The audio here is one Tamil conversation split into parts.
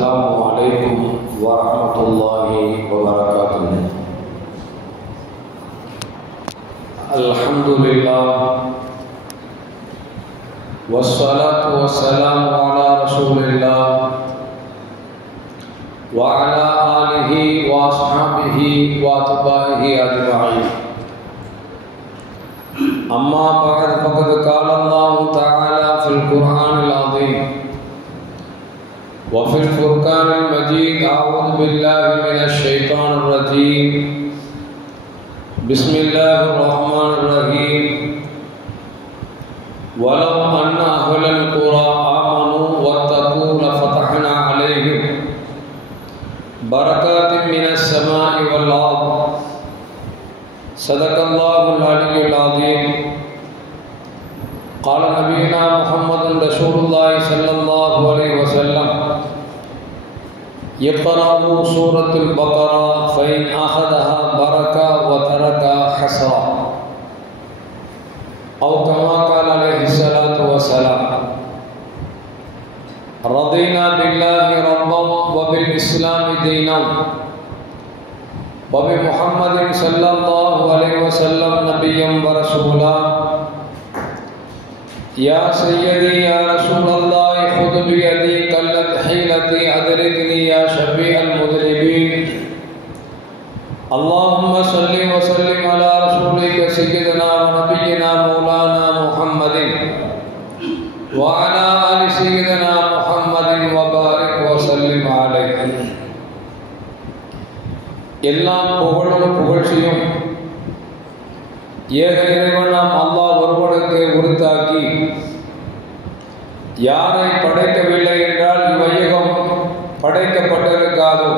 السلام عليكم ورحمة الله وبركاته. الحمد لله والصلاة والسلام على رسول الله وعلى آله وأصحابه وأتباعه أجمعين. أما بعد فقد قال الله تعالى في القرآن العظيم وفي الفرقان المجيد: أعوذ بالله من الشيطان الرجيم. بسم الله الرحمن الرحيم. ولو أن أهل القرى آمنوا واتقوا لفتحنا عليهم بركات من السماء والأرض. صدق الله العلي العظيم. قال نبينا محمد رسول الله صلى الله عليه وسلم: يقرأوا سورة البقرة فإن أخذها بركة وتركها حسرة، أو كما قال عليه الصلاة والسلام. رضينا بالله ربا وبالإسلام دينا وبمحمد صلى الله عليه وسلم نبيا ورسولا. يا سيدي يا رسول الله خذ بيدي قلت حيلتي أدركني يا شفيع المذنبين. اللهم صل وسلم على رسولك سيدنا ونبينا مولانا محمد وعلى آل سيدنا محمد وبارك وسلم عليه. எல்லாம் புகழும் புகழ்ச்சியும் ஏக இறைவனாம் அல்லாஹ் ஒருவனுக்கு உரித்தாக்கி, யாரை படைக்கவில்லை என்றால் இவ்வையகம் படைக்கப்பட்டிருக்காதோ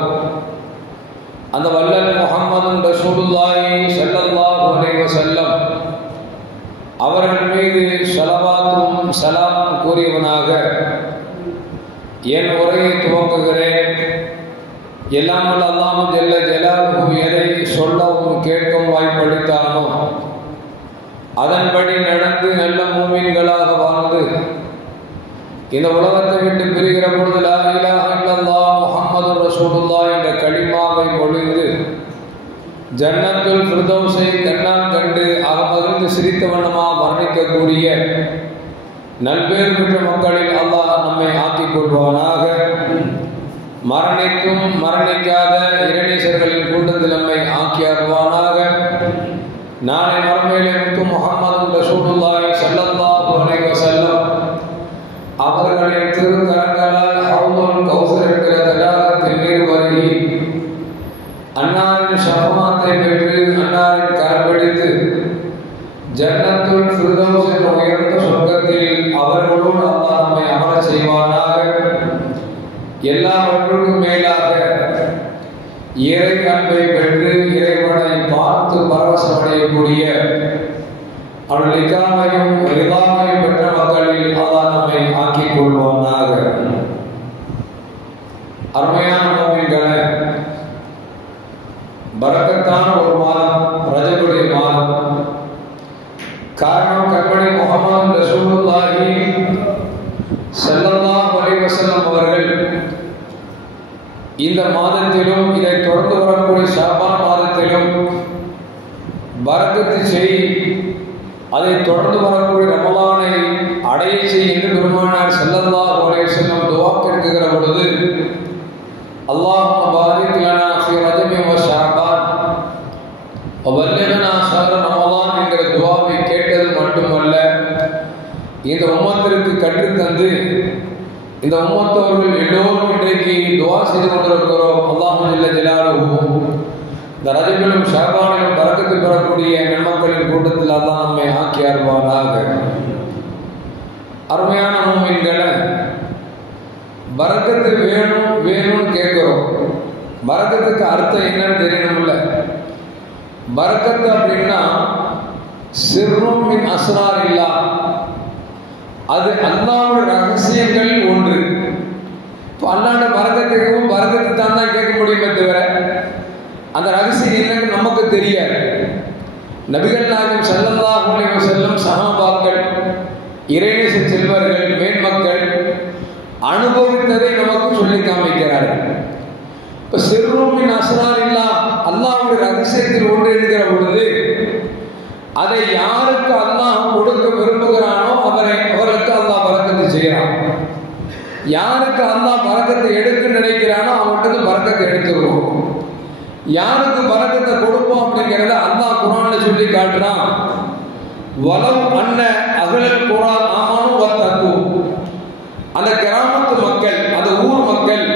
அந்த வல்லல் முஹம்மது ரசூலுல்லாஹி ஸல்லல்லாஹு அலைஹி வஸல்லம் அவர்கள் மீது ஸலவாத்தும் ஸலாமும் கூறியவனாக என் உரையை துவங்குகிறேன். எல்லாம் வல்ல அல்லாஹ் ஜல்ல ஜலாலுஹு எதை சொல்லவும் கேட்கவும் வாய்ப்பளித்தானோ அதன்படி நடந்து நல்ல மூமின்களாக வாழ்ந்து இந்த உலகத்தை விட்டு பிரிகிற பொழுது லா இலாஹ இல்லல்லாஹ் முஹம்மது ரசூலுல்லாஹ் என்ற கலிமாவை மொழிந்து ஜன்னத்துல் ஃபிர்தௌஸை கண்ணால் கண்டு அகமகிழ்ந்து சிரித்த வண்ணமா மரணிக்கக்கூடிய நல்பேறு பெற்ற மக்களில் அல்லாஹ் நம்மை ஆக்கிக் கொள்வானாக. மரணிக்கும் மரணிக்காத இறைநேசர்களின் கூட்டத்தில் நம்மை ஆக்கி அருள்வானாக. நாளை மறுமையிலே முத்து முஹம்மது ரசூலுல்லாஹி ஸல்லல்லாஹு அலைஹி வஸல்லம் அவர்களின் திருக்கரங்களால் ஹவுதுல் கௌசர் என்கிற தடாகத்தில் நீர் வருகி அன்னாரின் ஷஃபாத்தை பெற்று அன்னாரின் கரம்பிடித்து ஜன்னத்துல் ஃபிர்தௌஸ் என்ற உயர்ந்த சொர்க்கத்தில் அவர்களோடு அல்லாஹ் நம்மை அமரச் செய்வானாக. எல்லாவற்றுக்கும் மேலாக இறை அன்பை பெற்று இறைவனை பார்த்து பரவசமடையக்கூடிய அவருடைய இக்காமையும் ரிதாமையும் பெற்ற மக்களில் அல்லாஹ் நம்மை ஆக்கிக் கொள்வானாக. அருமையான மூமின்களே, பரக்கத்தான ஒரு மாதம் ரஜபுடைய மாதம். காரணம், கண்மணி முஹம்மது ரசூலுல்லாஹி ஸல்லல்லாஹு அலைஹி வஸல்லம் அவர்கள் இந்த மாதத்திலும் இதை தொடர்ந்து வரக்கூடிய ஷாபான் மாதத்திலும் பரக்கத்து செய், அதை தொடர்ந்து வரக்கூடிய ரமலானை அடைய செய் என்று பெருமானார் ஸல்லல்லாஹு அலைஹி வஸல்லம் துஆ கேட்கிற பொழுது அல்லாஹும்ம பாரிக் லனா ஃபீ ரஜபி வ ஷஅபான் வ பல்லிக்னா ஷஹ்ர ரமலான் என்கிற துஆவை கேட்டது மட்டுமல்ல, இந்த உம்மத்திற்கு கற்றுத்தந்து இந்த உம்மத்தவர்கள் எல்லோரும் இன்றைக்கு துஆ செய்து கொண்டிருக்கிறோம். அல்லாஹ் ஜல்ல ஜலாலுஹு இந்த ரஜபிலும் ஷஅபானிலும் பரக்கத்து பெறக்கூடிய நன்மக்களின் கூட்டத்தில் அல்லாஹ் நம்மை ஆக்கி அருள்வானாக. அருமையான மூமின்களே, பரக்கத்து வேணும் வேணும்னு கேட்கிறோம். பரக்கத்துக்கு அர்த்தம் என்னன்னு தெரியணும்ல. பரக்கத்து அப்படின்னா சிர்ரும் மின் அஸ்ராரில்லாஹ், அது அல்லாஹ்வுடைய ரகசியங்களில் ஒன்று. இப்போ அல்லாஹ்வுடைய பரக்கத்துக்கும் பரக்கத்து தான் கேட்க முடியுமே தவிர அந்த ரகசியம் என்னன்னு நமக்கு தெரியாது. நபிகள் நாயகம் ஸல்லல்லாஹு அலைஹி வஸல்லம் சஹாபாக்கள் இறைநேச செல்வர்கள் மேன்மக்கள் அனுபவித்ததை நமக்கு சொல்லி காமிக்கிறார்கள். இப்ப சிறுமின் அஸ்ரார் இல்லா, அல்லாஹ்வுடைய ரகசியத்தில் ஒன்று என்கிற பொழுது அதை யாருக்கு அல்லாஹ் கொடுக்க விரும்புகிறானோ அவருக்கு அல்லாஹ் பரக்கத்தை செய்யறான். யாருக்கு அல்லாஹ் பரக்கத்தை எடுக்க நினைக்கிறானோ அவனுக்கு பரக்கத்தை எடுத்துருவோம். யாருக்கு பரக்கத்தை கொடுப்போம் அப்படிங்கிறத அல்லாஹ் குர்ஆன்ல சொல்லி காட்டுறான். வலவ் அன்ன அகலல் குர்ஆன் ஆமானு வத்தகு, அந்த கிராமத்து மக்கள், அந்த ஊர் மக்கள்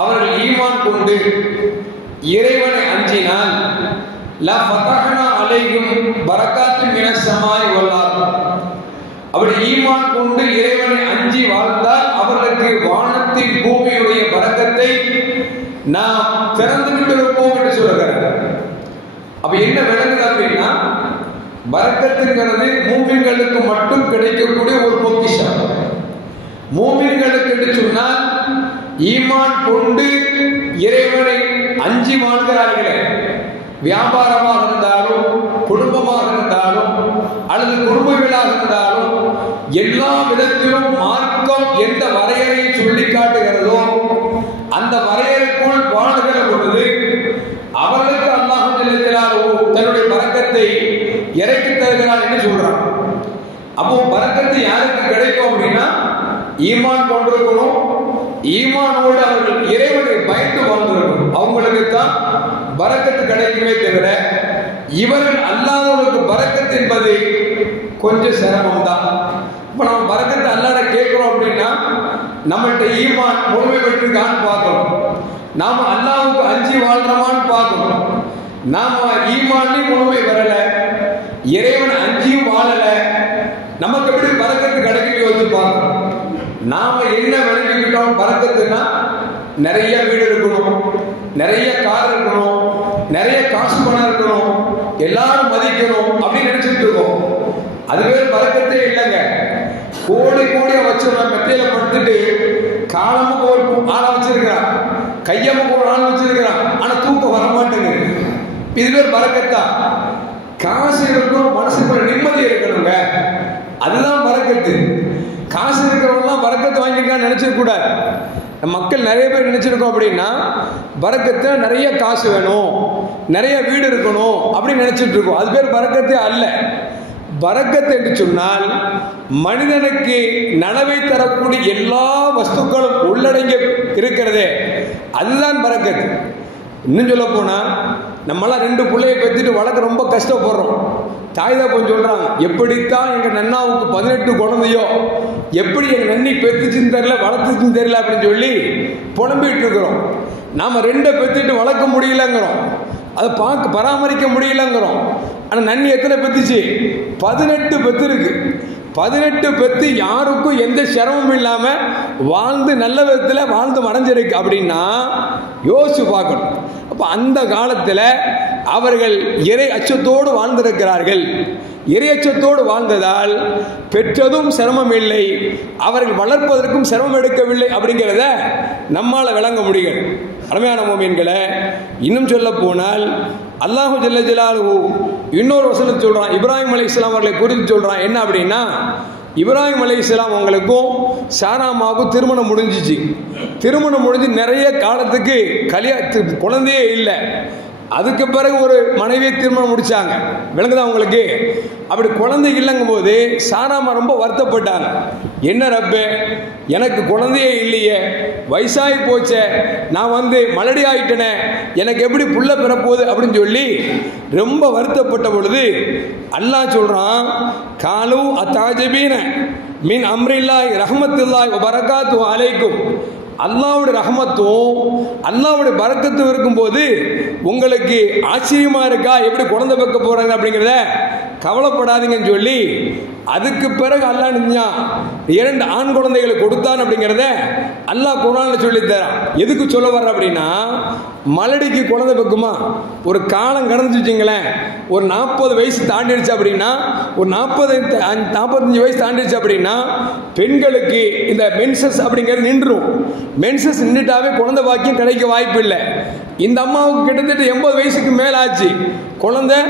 அவர்கள் ஈமான் கொண்டு இறைவனை அஞ்சினால் லா ஃபதஹ்னா அலைஹிம் பரக்காத்தின் மினஸ் ஸமாய் வல் அர்த், அப்படி ஈமான் கொண்டு இறைவனை அஞ்சி வாழ்ந்தால் அவர்களுக்கு வானத்தின் பூமியுடைய பரக்கத்தை நாம் திறந்து விட்டிருப்போம் என்று சொல்கிறார். அப்ப என்ன விளங்குது அப்படின்னா, பரக்கத்துங்கிறது மூமின்களுக்கு மட்டும் கிடைக்கக்கூடிய ஒரு பொக்கிஷம். மூமின்களுக்கு என்று சொன்னால் ஈமான் கொண்டு இறைவனை அஞ்சி வாழ்கிறார்களே, வியாபாரமாக இருந்தாலும் குடும்பமாக இருந்தாலும் அல்லது குடும்பங்களாக இருந்தாலும் எல்லா விதத்திலும் மார்க்கம் எந்த வரையறையை சொல்லி காட்டுகிறதோ அந்த வரையறைக்குள் வாழ்கிற பொழுது அவர்களுக்கு அல்லாஹ் தன்னுடைய பரக்கத்தை இறக்கி தருகிறார் என்று சொல்றான். அப்போ பரக்கத்தை யாருக்கு கிடைக்கும் அப்படின்னா, ஈமான் கொண்டிருக்கணும், ஈமானோடு அவர்கள் இறைவனை பயந்து வாழ்ந்திருக்கணும், அவங்களுக்கு தான் பரக்கத்து கிடைக்குமே தவிர இவர்கள் அல்லாதவர்களுக்கு பரக்கத்து என்பது கொஞ்சம் சிரமம் தான். இப்ப நம்ம பரக்கத்தை அல்லாத கேட்கிறோம் அப்படின்னா நம்மள்கிட்ட ஈமான் முழுமை பெற்றிருக்கான்னு பார்க்கணும், நாம அல்லாஹ்வுக்கு அஞ்சி வாழ்றோமான்னு பார்க்கணும். நாம ஈமான்லையும் முழுமை வரல, இறைவன் அஞ்சியும் வாழல, நமக்கு எப்படி பரக்கத்து கிடைக்கும் யோசிச்சு பார்க்கணும். நாம என்ன விளங்கிக்கிட்டோம், பரக்கத்துன்னா நிறைய வீடு இருக்கணும், நிறைய கார் இருக்கணும், நிறைய காசு பணம் இருக்கணும், எல்லாரும் மதிக்கணும் அப்படின்னு நினைச்சிட்டு இருக்கோம். அதுவே பரக்கத்தே இல்லைங்க. கோடி கோடியா வச்சிருக்கான், மெத்தையில படுத்துட்டு காலமுக்கு ஒரு ஆளை வச்சிருக்கிறான், கையமுக்கு ஒரு ஆள் வச்சிருக்கிறான், ஆனா தூக்கம் வரமாட்டேங்குது. இதுவே பரக்கத்தா? காசு இருக்கணும், மனசுக்குள்ள நிம்மதி இருக்கணுங்க, அதுதான் பரக்கத்து. காசு இருக்கிறவங்கலாம் பரக்கத்து வாங்கிருக்கான்னு நினைச்சிருக்க கூடாது. மக்கள் நிறைய பேர் நினைச்சிருக்கோம் அப்படின்னா பரக்கத்தை நிறைய காசு வேணும், நிறைய வீடு இருக்கணும் அப்படின்னு நினைச்சிட்டு இருக்கோம். அது பேர் பரக்கத்தே அல்ல. பரக்கத்து என்று சொன்னால் மனிதனுக்கு நனவை தரக்கூடிய எல்லா வஸ்துக்களும் உள்ளடங்கி இருக்கிறதே, அதுதான் பரக்கத்து. இன்னும் சொல்ல போனா நம்மளாம் 2 பிள்ளையை பெற்றுட்டு வளர்க்க ரொம்ப கஷ்டப்படுறோம். தாய் தகப்பன் சொல்றாங்க, எப்படித்தான் எங்க நன்னாவுக்கு 18 குழந்தையோ, எப்படி எங்க நன்னி பெற்றுச்சுன்னு தெரியல, வளர்த்துச்சுன்னு தெரியல அப்படின்னு சொல்லி புலம்பிட்டு இருக்கிறோம். நாம 2 பெற்றுட்டு வளர்க்க முடியலங்கிறோம், அதை பார்க்க பராமரிக்க முடியலங்கிறோம். ஆனா நன்னி எத்தனை பெற்றுச்சு? 18 பெத்து இருக்கு. 18 பெத்து யாருக்கும் எந்த சிரமமும் இல்லாம வாழ்ந்து நல்ல விதத்தில் வாழ்ந்து மறைஞ்சிருக்கு அப்படின்னா யோசிச்சு பார்க்கணும். அப்ப அந்த காலத்தில் அவர்கள் இறை அச்சத்தோடு வாழ்ந்திருக்கிறார்கள். இறை அச்சத்தோடு வாழ்ந்ததால் பெற்றதும் சிரமம் இல்லை, அவர்கள் வளர்ப்பதற்கும் சிரமம் எடுக்கவில்லை அப்படிங்கிறத நம்மால் விளங்க முடியும். அருமையான மோமின்களை, இன்னும் சொல்ல போனால் அல்லாஹு ஜல்ல ஜலாலுஹு இன்னொரு வசனத்தை சொல்றான். இப்ராஹிம் அலைஹிஸ்ஸலாம் அவர்களை குறித்து சொல்றான். என்ன அப்படின்னா, இப்ராஹிம் அலைஹிஸ்ஸலாம் அவங்களுக்கும் சாராமாவுக்கும் திருமணம் முடிஞ்சிச்சு. திருமணம் முடிஞ்சு நிறைய காலத்துக்கு குழந்தையே இல்லை. அதுக்கு பிறகு ஒரு மனைவியை திருமணம் முடிச்சாங்க. விளங்குதா உங்களுக்கு? அப்படி குழந்தை இல்லைங்கும் போது சாராமா ரொம்ப வருத்தப்பட்டாங்க. என்ன ரப்பே, எனக்கு குழந்தையே இல்லையே, வயசாகி போச்சே, நான் மலடி ஆயிட்டனே, எனக்கு எப்படி புள்ள பிறப்போகுது அப்படின்னு சொல்லி ரொம்ப வருத்தப்பட்ட பொழுது அல்லாஹ் சொல்றான், காலு அத்தாஜபீன மின் அம்ரில்லாஹி ரஹ்மத்துல்லாஹி வ பரக்காத்துஹு அலைக்கும். அல்லாஹ்வுடைய ரஹ்மத்தும் அல்லாஹ்வுடைய பரக்கத்தும் இருக்கும்போது உங்களுக்கு ஆச்சரியமா இருக்கா எப்படி குழந்தை பெக்க போறாங்க அப்படிங்கிறத கவலைப்படாதீங்கன்னு சொல்லி அதுக்கு பிறகு அல்லாஹ் 2 ஆண் குழந்தைகளை கொடுத்தான் அப்படிங்கிறத அல்லாஹ் குர்ஆன்ல சொல்லி தரான். எதுக்கு சொல்ல வர்ற அப்படின்னா, மலடிக்கு குழந்தை பெக்குமா ஒரு காலம் கடந்துச்சு வச்சுங்களேன், ஒரு 40 வயசு தாண்டிடுச்சு அப்படின்னா, ஒரு 45 வயசு தாண்டிடுச்சு அப்படின்னா பெண்களுக்கு இந்த மென்சஸ் அப்படிங்கிறது நின்றும். மென்சஸ் நின்றுட்டாவே குழந்தை பாக்கியம் கிடைக்க வாய்ப்பு இல்லை. இந்த அம்மாவுக்கு கிட்டத்தட்ட 80 வயசுக்கு மேல ஆச்சு, குழந்தை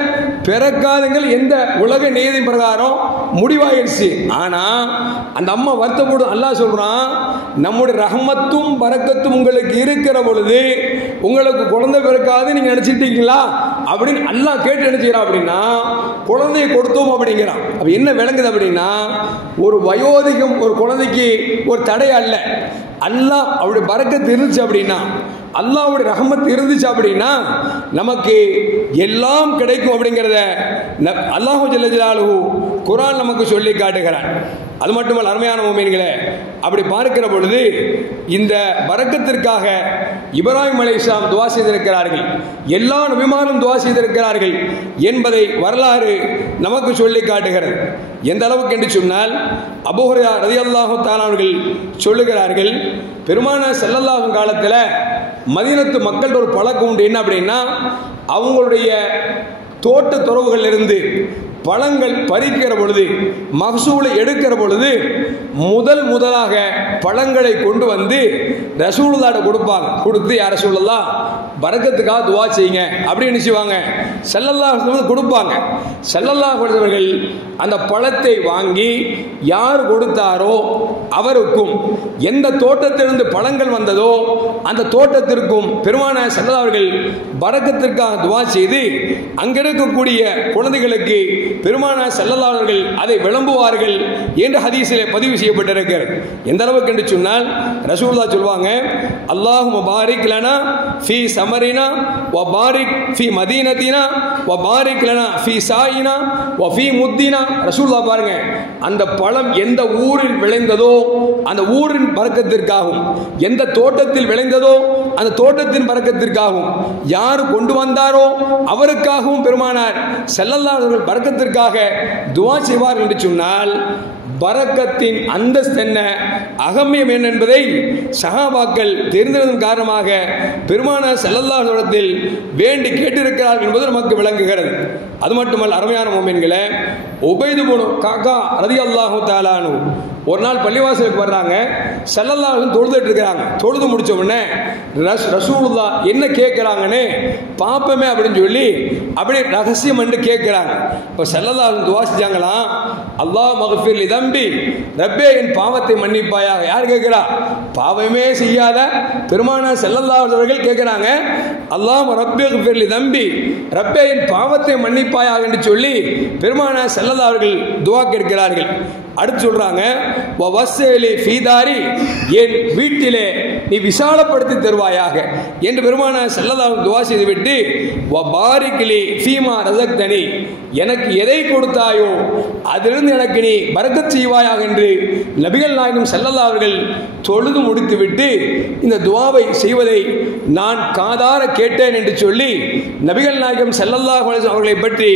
பிறக்காதுங்கள் எந்த உலக நீதி பிரகாரம் முடிவாயிருச்சு. ஆனா அந்த அம்மா வருத்தப்படும். அல்லாஹ் சொல்றான், நம்முடைய ரஹமத்தும் பரக்கத்தும் உங்களுக்கு இருக்கிற பொழுது உங்களுக்கு குழந்தை பிறக்காது நீங்க நினைச்சிட்டீங்களா அப்படின்னு அல்லாஹ் கேட்டு நினைச்சுக்கிறான். அப்படின்னா குழந்தையை கொடுத்தோம் அப்படிங்கிறான். அப்ப என்ன விளங்குது அப்படின்னா, ஒரு வயோதிகம் ஒரு குழந்தைக்கு ஒரு தடை அல்ல. அல்லாஹ் அவருடைய பரக்கத்து இருந்துச்சு அப்படின்னா, அல்லாஹ்வுடைய ரஹமத் இருந்துச்சு அப்படின்னா நமக்கு எல்லாம் கிடைக்கும் அப்படிங்கிறத அல்லாஹ் ஜல்ல ஜலாலுஹு குர்ஆன் நமக்கு சொல்லி காட்டுகிறான். அது மட்டுமல்ல அருமையான முஃமின்களே, அப்படி பார்க்கிற பொழுது இந்த பரக்கத்திற்காக இப்ராஹிம் அலைஹிஸ்ஸலாம் துஆ செய்திருக்கிறார்கள், எல்லா நபிமாரும் துஆ செய்திருக்கிறார்கள் என்பதை வரலாறு நமக்கு சொல்லி காட்டுகிறது. எந்த அளவுக்கு என்று சொன்னால், அபூ ஹுரைரா ரலியல்லாஹு தஆலா அவர்கள் சொல்லுகிறார்கள், பெருமானார் ஸல்லல்லாஹு அலைஹி காலத்தில் மதீனத்து மக்கள் ஒரு பழக்கம் உண்டு. என்ன அப்படின்னா, அவங்களுடைய தோட்ட துறவுகளில் இருந்து பழங்கள் பறிக்கிற பொழுது, மகசூலை எடுக்கிற பொழுது முதலாக பழங்களை கொண்டு வந்து ரசூலுல்லாஹ்ட்ட கொடுப்பாங்க. கொடுத்து, யா ரசூலுல்லாஹ் பரக்கத்துக்காக துஆ செய்யுங்க அப்படின்னு செய்வாங்க. ஸல்லல்லாஹு அலைஹி வஸல்லம் கொடுப்பாங்க. ஸல்லல்லாஹு அலைஹி வஸல்லம் அந்த பழத்தை வாங்கி யார் கொடுத்தாரோ அவருக்கும், எந்த தோட்டத்திலிருந்து பழங்கள் வந்ததோ அந்த தோட்டத்திற்கும் பெருமானார் ஸல்லல்லாஹு அலைஹி வஸல்லம் பரக்கத்திற்காக துஆ செய்து அங்கிருக்கக்கூடிய குழந்தைகளுக்கு பெருமானார் ஸல்லல்லாஹு அலைஹி வஸல்லம் அதை விளம்புவார்கள் என்று ஹதீஸிலே பதிவு செய்யப்பட்டிருக்கிறது. எந்த அளவுக்கு என்று சொன்னால், ரசூலுல்லாஹ் சொல்வாங்க, அல்லாஹும்ம பாரிக் லனா ஃபீ சமரினா வ பாரிக் ஃபீ மதீனத்தினா வ பாரிக் லனா ஃபீ சாயினா வ ஃபீ முத்தினா. ரசூலுல்லாஹ் பாருங்க, அந்த பழம் எந்த ஊரில் விளைந்ததோ அந்த ஊரின் பரக்கத்திற்காகவும், எந்த தோட்டத்தில் விளைந்ததோ அந்த தோட்டத்தின் பரக்கத்திற்காகவும், யார் கொண்டு வந்தாரோ அவருக்காகவும் பெருமானார் ஸல்லல்லாஹு அலைஹி வஸல்லம் பரக்கத்திற்காக துஆ செய்வார் என்று சொன்னால், பரக்கத்தின் அந்தஸ்து என்ன, அகமியம் என்ன என்பதை சஹாபாக்கள் தெரிந்ததன் காரணமாக பெருமானார் ஸல்லல்லாஹு அலைஹி வஸல்லம் வேண்டி கேட்டிருக்கிறார்கள் என்பது நமக்கு விளங்குகிறது. அது மட்டுமல்ல அருமையான முஃமின்களே, உபைது இப்னு காக்கா ரலியல்லாஹு தஆலா அன்ஹு ஒரு நாள் பள்ளிவாசலுக்கு வர்றாங்க. ஸல்லல்லாஹு அலைஹி வஸல்லம் தொழுதுட்டு இருக்காங்க. தொழுது முடிச்ச உடனே ரசூலுல்லாஹ் என்ன கேட்கிறாங்கன்னு பாப்பமே அப்படின்னு சொல்லி அப்படியே ரகசியம் என்று கேட்கிறாங்க. இப்போ ஸல்லல்லாஹு அலைஹி வஸல்லம் துஆ செஞ்சாங்களாம், அல்லாஹ் மக்ஃபிர் லி தம்பி, ரப்பே என் பாவத்தை மன்னிப்பாயாக. யார் கேட்கிறா? பாவமே செய்யாத பெருமானார் ஸல்லல்லாஹு அலைஹி வஸல்லம் கேட்கிறாங்க, அல்லாஹ் ரப்பே மக்ஃபிர் லி தம்பி, ரப்பே என் பாவத்தை மன்னிப்பாயாக என்று சொல்லி பெருமானார் ஸல்லல்லாஹு அலைஹி வஸல்லம் துஆ கேட்கிறார்கள். அடுத்து சொல்றாங்க, வவஸ்ஸலி ஃபீதாரி, என் வீட்டிலே நீ விசாலப்படுத்தி தருவாயாக என்று பெருமானார் ஸல்லல்லாஹு அலைஹி வஸல்லம் துஆ செய்துவிட்டு, வபாரிக் லி ஃபீமா ரஸக்தனி, எனக்கு எதை கொடுத்தாயோ அதிலிருந்து எனக்கு நீ பரக்கத் செய்வாயாக என்று நபிகள் நாயகம் ஸல்லல்லாஹு அலைஹி வஸல்லம் தொழுது முடித்துவிட்டு இந்த துஆவை செய்வதை நான் காதார கேட்டேன் என்று சொல்லி நபிகள் நாயகம் ஸல்லல்லாஹு அலைஹி வஸல்லம் அவர்களை பற்றி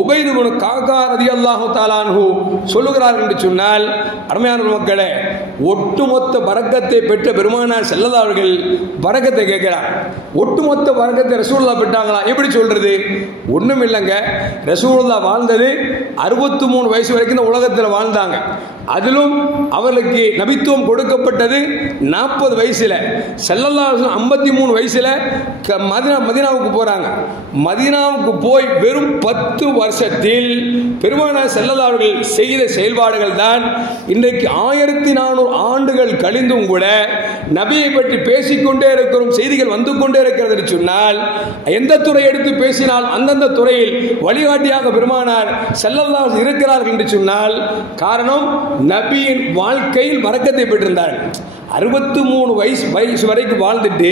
உபைது இப்னு காக்கா ரலியல்லாஹு தஆலா அன்ஹு சொல்லுகிறார்கள் என்று சொன்னால், அருமையான மக்களே, ஒட்டுமொத்த பரக்கத்தை பெற்ற பெருமானார் ஸல்லல்லாஹு அலைஹி வஸல்லம் பரக்கத்தை கேட்கிறார். ஒட்டுமொத்த பரக்கத்தை ரசூலுல்லாஹ் பெற்றாங்களா? எப்படி சொல்றது? ஒண்ணும் இல்லைங்க. ரசூலுல்லாஹ் வாழ்ந்தது 63 வயசு வரைக்கும் இந்த உலகத்தில் வாழ்ந்தாங்க. அதிலும் அவர்களுக்கு நபித்துவம் கொடுக்கப்பட்டது 40 வயசுல. ஸல்லல்லாஹு அலைஹி வஸல்லம் 53 வயசுல மதீனாவுக்கு போறாங்க. மதீனாவுக்கு போய் வெறும் 10 வருஷத்தில் பெருமானார் ஸல்லல்லாஹு அலைஹி வஸல்லம் செய்த செயல்பாடுகள் தான் இன்றைக்கு 1400 ஆண்டுகள் கழிந்தும் கூட நபியை பற்றி பேசிக்கொண்டே இருக்கிறோம், செய்திகள் வந்து கொண்டே இருக்கிறது என்று சொன்னால், எந்த துறை எடுத்து பேசினால் அந்தந்த துறையில் வழிகாட்டியாக பெருமானார் ஸல்லல்லாஹு அலைஹி வஸல்லம் இருக்கிறார்கள் என்று சொன்னால், காரணம் நபியின் வாழ்க்கையில் பரக்கத்தை பெற்றிருந்தார்கள். 63 வயசு வரைக்கும் வாழ்ந்துட்டு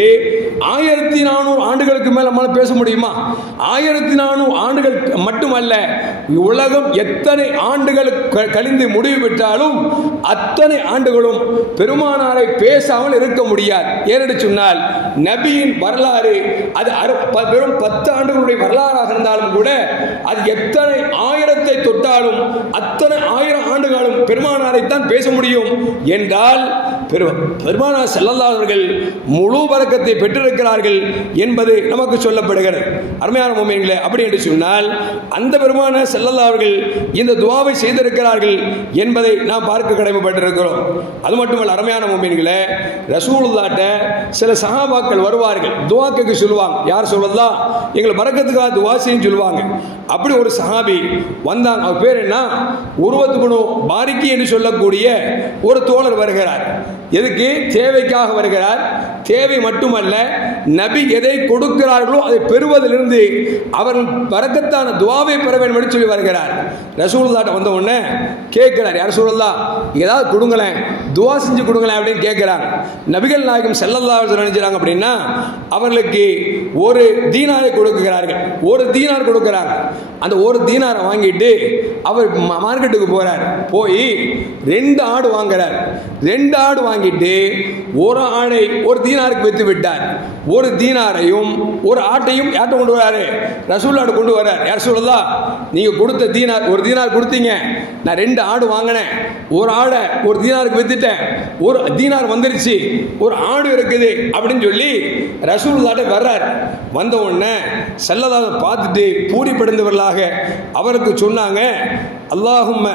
1400 ஆண்டுகளுக்கு மேல் நம்மளால பேச முடியுமா? 1400 ஆண்டுகள் மட்டுமல்ல, உலகம் எத்தனை ஆண்டுகள் கழிந்து முடிவு பெற்றாலும் அத்தனை ஆண்டுகளும் பெருமானாரை பேசாமல் இருக்க முடியாது. ஏனென்று சொன்னால், நபியின் வரலாறு அது வெறும் 10 ஆண்டுகளுடைய வரலாறாக இருந்தாலும் கூட அது எத்தனை ஆயிரத்தை தொட்டாலும் அத்தனை 1000 ஆண்டுகளும் பெருமானாரை தான் பேச முடியும் என்றால், பெருமானார் ஸல்லல்லாஹு அலைஹி வஸல்லம் முழு பரக்கத்தை பெற்றிருக்கிறார்கள் என்பது நமக்கு சொல்லப்படுகிறது. அருமையான முஃமின்களே, அப்படி என்று சொன்னால் அந்த பெருமானார் ஸல்லல்லாஹு அலைஹி வஸல்லம் இந்த துஆவை செய்திருக்கிறார்கள் என்பதை நாம் பார்க்க கடமைப்பட்டிருக்கிறோம். அது மட்டுமல்ல அருமையான முஃமின்களே, ரசூலுல்லாஹ்ட்ட சில சஹாபாக்கள் வருவார்கள், துஆ கேட்க சொல்லுவாங்க. யார் சொல்லலாம், எங்களை பரக்கத்துக்காக துஆ செய்யுன்னு சொல்லுவாங்க. அப்படி ஒரு சஹாபி வந்தாங்க. அவர் பேர் என்ன, உருவத்து குணு பாரிக்கி என்று சொல்லக்கூடிய ஒரு தோழர் வருகிறார். எதுக்கு? தேவைக்காக வருகிறார். தேவை மட்டுமல்ல, நபி எதை கொடுக்கிறார்களோ அதை பெறுவதிலிருந்து அவர்கள் பரக்கத்தான துஆவை பெற வேண்டும் என்று சொல்லி வருகிறார். ரசூலுல்லாஹ்ட்ட வந்த உடனே கேட்கிறார், யார் ரசூலுல்லாஹ் ஏதாவது கொடுங்களேன், துஆ செஞ்சு கொடுங்களேன் அப்படின்னு கேட்கிறாங்க. நபிகள் நாயகம் ஸல்லல்லாஹு அலைஹி வஸல்லம் நினைச்சாங்க அப்படின்னா அவர்களுக்கு ஒரு தீனாரை கொடுக்கிறார்கள். ஒரு தீனார் கொடுக்கிறாங்க. அந்த ஒரு தீனாரை வாங்கிட்டு அவர் மார்க்கெட்டுக்கு போறார். போய் 2 ஆடு வாங்குறார். 2 ஆடு வாங்கிட்டு ஒரு ஆடை ஒரு தீனாருக்கு வித்து விட்டார். ஒரு தீனாரையும் ஒரு ஆட்டையும் யார்ட்ட கொண்டு வராரு? ரசூலுல்லாஹ் கொண்டு வரார். யார் சொல்லலாம், நீங்க கொடுத்த தீனார், ஒரு தீனார் கொடுத்தீங்க, நான் 2 ஆடு வாங்கினேன், ஒரு ஆடை ஒரு தீனாருக்கு வித்துட்டேன், ஒரு தீனார் வந்துருச்சு, ஒரு ஆடு இருக்குது அப்படின்னு சொல்லி ரசூலுல்லாஹ் வர்றார். வந்த உடனே ஸல்லல்லாஹு பார்த்துட்டு பூரிப்படைந்தவர்களாக அவருக்கு சொன்னாங்க, அல்லாஹும்ம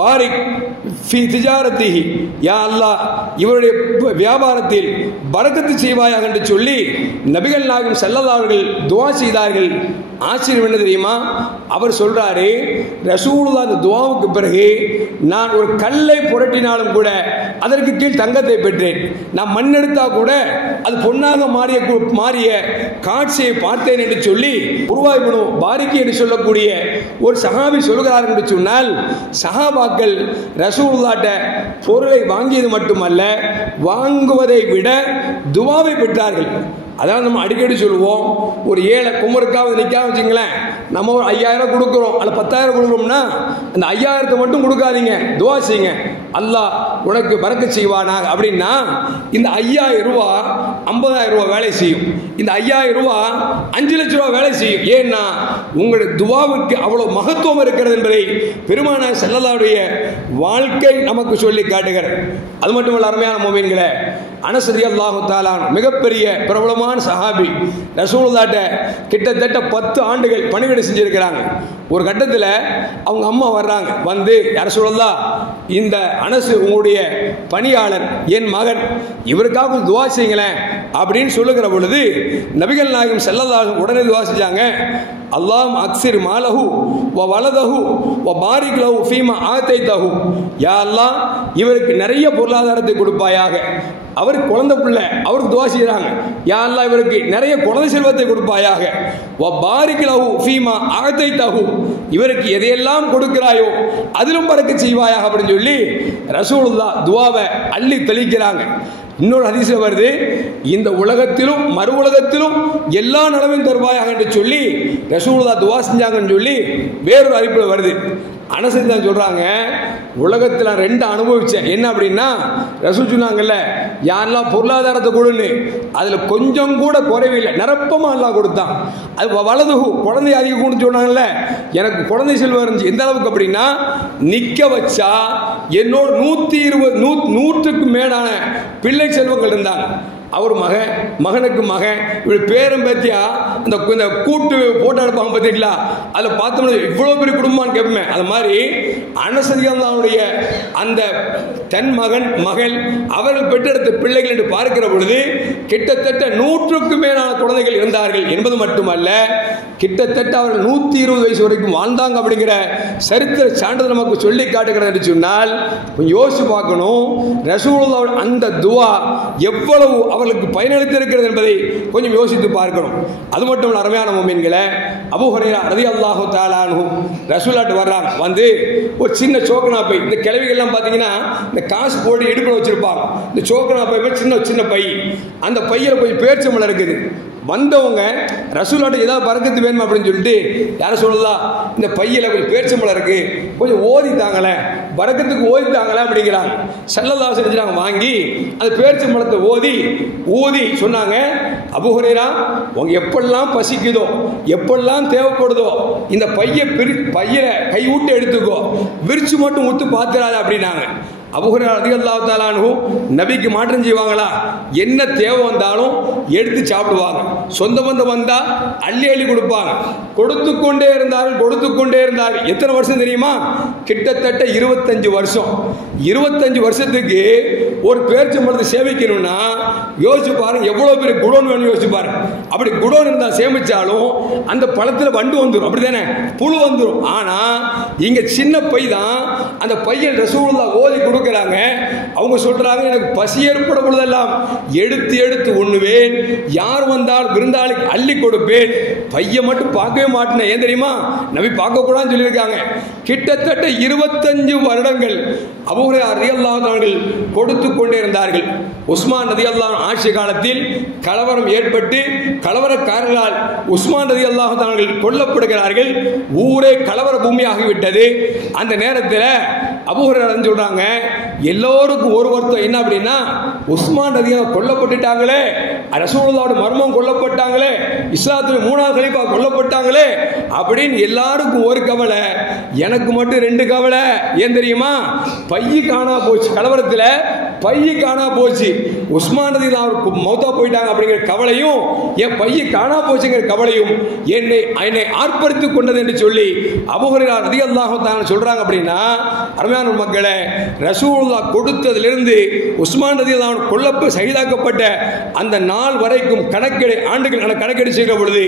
பாரிக் ஃபீ திஜாரத்திஹி, யா அல்லாஹ் இவருடைய வியாபாரத்தில் பரக்கத்து செய்வாயாக என்று சொல்லி நபிகள் நாயகம் ஸல்லல்லாஹு அலைஹி வஸல்லம் துஆ செய்தார்கள். ஆச்சரியம் என்ன தெரியுமா? அவர் சொல்றாரு, ரசூலுல்லாஹ் அந்த துஆவுக்கு பிறகு நான் ஒரு கல்லை புரட்டினாலும் கூட அதற்கு கீழ் தங்கத்தை பெற்றேன், நான் மண் எடுத்தா கூட அது பொன்னாக மாறிய காட்சியை பார்த்தேன் என்று சொல்லி உருவாய் இப்னு பாரிக்கி என்று சொல்லக்கூடிய ஒரு சஹாபி சொல்கிறார் என்று சொன்னால், சஹாபாக்கள் ரசூலுல்லாஹ்ட்ட பொருளை வாங்கியது மட்டுமல்ல, வாங்குவதை விட துஆவை பெற்றார்கள். அதான் நம்ம அடிக்கடி சொல்லுவோம், ஒரு ஏழை குமருக்காவது நிற்காம வச்சுங்களேன், நம்ம ஒரு 5000 கொடுக்குறோம், அல்ல 10,000 கொடுக்குறோம்னா அந்த 5000 மட்டும் கொடுக்காதீங்க, துஆ செய்யுங்க, அல்லாஹ் உனக்கு பரக்கத் செய்வானாக அப்படின்னா இந்த 5000 ரூபாய் 50,000 ரூபாய் வேலை செய்யும். இந்த 5000 ரூபாய் 5 லட்சம் ரூபாய் வேலை செய்யும். ஏன்னா உங்களுடைய துஆவுக்கு அவ்வளவு மகத்துவம் இருக்கிறது என்பதை பெருமானார் ஸல்லல்லாஹு அலைஹி வஸல்லம் வாழ்க்கை நமக்கு சொல்லி காட்டுகிறது. அது மட்டுமல்ல அருமையான முஃமின்களே, அனஸ் ரலியல்லாஹு தஆலா மிகப்பெரிய பிரபலமான சஹாபி, ரசூலுல்லாஹ்ட்ட கிட்டத்தட்ட 10 ஆண்டுகள் பணிவிடை செஞ்சிருக்கிறாங்க. ஒரு கட்டத்தில் அவங்க அம்மா வர்றாங்க. வந்து, யார் ரசூலுல்லாஹ் இந்த அனஸ் உங்களுடைய பணியாளர், என் மகன், இவருக்காக துஆ செய்யுங்களேன் அப்படின்னு சொல்லுகிற பொழுது நபிகள் நாயகம் ஸல்லல்லாஹு அலைஹி வஸல்லம் உடனே துஆ செஞ்சாங்க. அல்லாஹ் அக்ஸிர் மாலஹு வ வலதஹு வ பாரிக் லஹு ஃபீமா ஆதைதஹு, யா அல்லாஹ் இவருக்கு நிறைய பொருளாதாரத்தை கொடுப்பாயாக. அவர் குழந்தை பிள்ளை, அவருக்கு துஆ செய்றாங்க, யா அல்லாஹ் இவருக்கு நிறைய குழந்தை செல்வத்தை கொடுப்பாயாக. வ பாரிக் லஹு ஃபீமா ஆதைதஹு, இவருக்கு எதையெல்லாம் கொடுக்கிறாயோ அதிலும் பரக்கத் செய்வாயாக அப்படின்னு சொல்லி ரசூலுல்லாஹ் துஆவை அள்ளி தெளிக்கிறாங்க. இன்னொரு ஹதீஸ்ல வருது, இந்த உலகத்திலும் மறு உலகத்திலும் எல்லா நலவையும் தருவாயாக என்று சொல்லி ரசூலுல்லாஹ் துஆ செஞ்சாங்கன்னு சொல்லி வேறொரு அறிவிப்பில் வருது. அனஸ் தான் சொல்றாங்க, உலகத்தில் 2 அனுபவிச்சேன். என்ன அப்படின்னா, ரசூல் சொன்னாங்கல்ல, யாரெல்லாம் பொருளாதாரத்தை கொடுன்னு, அதுல கொஞ்சம் கூட குறைவில்லை, நிரப்பமா எல்லாம் கொடுத்தான். அது வலது குழந்தை அதிகம் கொடுத்து சொன்னாங்கல்ல, எனக்கு குழந்தை செல்வம் இருந்துச்சு. எந்த அளவுக்கு அப்படின்னா, நிக்க வச்சா என்னோட 120 மேலான பிள்ளை செல்வங்கள் இருந்தாங்க. அவர் மகனுக்கு மகன், இப்படி பேரம் பேத்தியா இந்த கூட்டு போட்டோ எடுப்பாங்க பார்த்தீங்களா, அதில் பார்த்தோம்னா இவ்வளோ பெரிய குடும்பம்னு கேட்போமே. அது மாதிரி அனஸ் ரலியல்லாஹுடைய அந்த தன் மகள் அவர்கள் பெற்றெடுத்த பிள்ளைகள் என்று பார்க்கிற பொழுது கிட்டத்தட்ட 100க்கு மேலான குழந்தைகள் இருந்தார்கள் என்பது மட்டுமல்ல, கிட்டத்தட்ட அவர்கள் 120 வயசு வரைக்கும் வாழ்ந்தாங்க அப்படிங்கிற சரித்திர சான்றிதழ் நமக்கு சொல்லி காட்டுகிறது என்று சொன்னால் கொஞ்சம் யோசிச்சு பார்க்கணும். ரசூலுல்லாஹ் அந்த துஆ எவ்வளவு அவர்களுக்கு பயனளித்திருக்கிறது என்பதை கொஞ்சம் யோசித்து பார்க்கணும். அது மட்டும் அருமையான முஃமின்களே, அபூ ஹுரைரா ரலியல்லாஹு தஆலா அன்ஹு ரசூலுல்லாஹ் வர்றாங்க. வந்து ஒரு சின்ன சோக்கனா பை, இந்த கிழவிகள்லாம் பார்த்தீங்கன்னா இந்த காசு போட்டு இடுப்பில் வச்சிருப்பாங்க. இந்த சோக்கனா பை சின்ன பை, அந்த பையில கொஞ்சம் பேர்ச்சம்பழம் இருக்குது. வந்தவங்க ரசூலுல்லாஹ் ஏதாவது பரக்கத்து வேணும் அப்படின்னு சொல்லிட்டு, யார சொல்லலாம், இந்த பையில கொஞ்சம் பேர்ச்சம்பழம் இருக்கு, கொஞ்சம் ஓதித்தாங்களே, பரக்கத்துக்கு ஓதித்தாங்களே அப்படிங்கிறாங்க. ஸல்லல்லாஹு அலைஹி வஸல்லம் வாங்கி அந்த பேர்ச்சம்பழத்தை ஊதி சொன்னாங்க, அபூ ஹுரைரா உங்க எப்பெல்லாம் பசிக்குதோ எப்பெல்லாம் தேவைப்படுதோ இந்த பையில கை விட்டு எடுத்துக்கோ, விரிச்சு மட்டும் ஊத்து பாத்துறாத அப்படின்னாங்க. அபூ ஹுரைரா ரலியல்லாஹு தஆலா அன்ஹு நபிக்கு மாற்றம் செய்வாங்களா? என்ன தேவை வந்தாலும் எடுத்து சாப்பிடுவாங்க. சொந்த பந்தம் வந்தா அள்ளி அள்ளி கொடுப்பாங்க. கொடுத்து கொண்டே இருந்தார்கள். எத்தனை வருஷம் தெரியுமா? கிட்டத்தட்ட 25 வருஷம். 25 வருஷத்துக்கு ஒரு பேரிச்சம்பழத்தை சேமிக்கணும்னா யோசிச்சு பாருங்க, எவ்வளவு பெரிய குடோன் வேணும் யோசிச்சு பாருங்க. அப்படி குடோன் இருந்தா சேமிச்சாலும் அந்த பழத்துல வண்டு வந்துடும், அப்படிதானே, புழு வந்துடும். ஆனா இங்க சின்ன பை தான், அந்த பையன் ரசூலுல்லாஹ் ஓதி கொடுக்கறாங்க. அவங்க சொல்றாங்க, எனக்கு பசி ஏற்படும் பொழுதெல்லாம் எடுத்து எடுத்து உண்ணுவேன், யார் வந்தால் விருந்தாளிக்கு அள்ளி கொடுப்பேன், பையன் மட்டும் பார்க்கவே மாட்டேன். ஏன் தெரியுமா? நபி பார்க்க கூடாதுன்னு சொல்லியிருக்காங்க. கிட்டத்தட்ட 25 வருடங்கள் அபூ ஹுரைரா ரலியல்லாஹு அன்ஹு அவர்கள் கொடுத்து கொண்டே இருந்தார்கள். உஸ்மான் ரலியல்லாஹு அன்ஹு ஆட்சி காலத்தில் கலவரம் ஏற்பட்டு கலவரக்காரர்களால் உஸ்மான் ரலியல்லாஹு அன்ஹு அவர்கள் கொல்லப்படுகிறார்கள். ஊரே கலவர பூமியாகிவிட்டது. அந்த நேரத்தில் அபூ ஹுரைரா சொல்றாங்க, எல்லோருக்கும் ஒரு வருத்தம் என்ன அப்படின்னா, உஸ்மான் ரலியல்லாஹு கொல்லப்பட்டுட்டாங்களே, ரசூலுல்லாஹ்வுடைய மர்மம் கொல்லப்பட்டாங்களே, இஸ்லாத்தில் 3ஆவது கலீஃபா கொல்லப்பட்டாங்களே அப்படின்னு எல்லாருக்கும் ஒரு கவலை. எனக்கு மட்டும் 2 கவலை. ஏன் தெரியுமா? பைய காணா போச்சு, கலவரத்தில் பைய காணா போச்சு. உஸ்மான் ரலியல்லாஹு மௌத்தா போயிட்டாங்க அப்படிங்கிற கவலையும், என் பைய காணா போச்சுங்கிற கவலையும் என்னை ஆர்ப்பரித்துக் கொண்டது என்று சொல்லி அபூ ஹுரைரா ரலியல்லாஹு தஆலா சொல்றாங்க. அப்படின்னா அருமையான மக்களே, ரசூலுல்லாஹ் கொடுத்ததிலிருந்து உஸ்மான் ரலியல்லாஹு கொல்லப்பட்டு ஷஹீதாக்கப்பட்ட அந்த நாள் வரைக்கும் ஆண்டுகள் கணக்கெடு செய்கிற பொழுது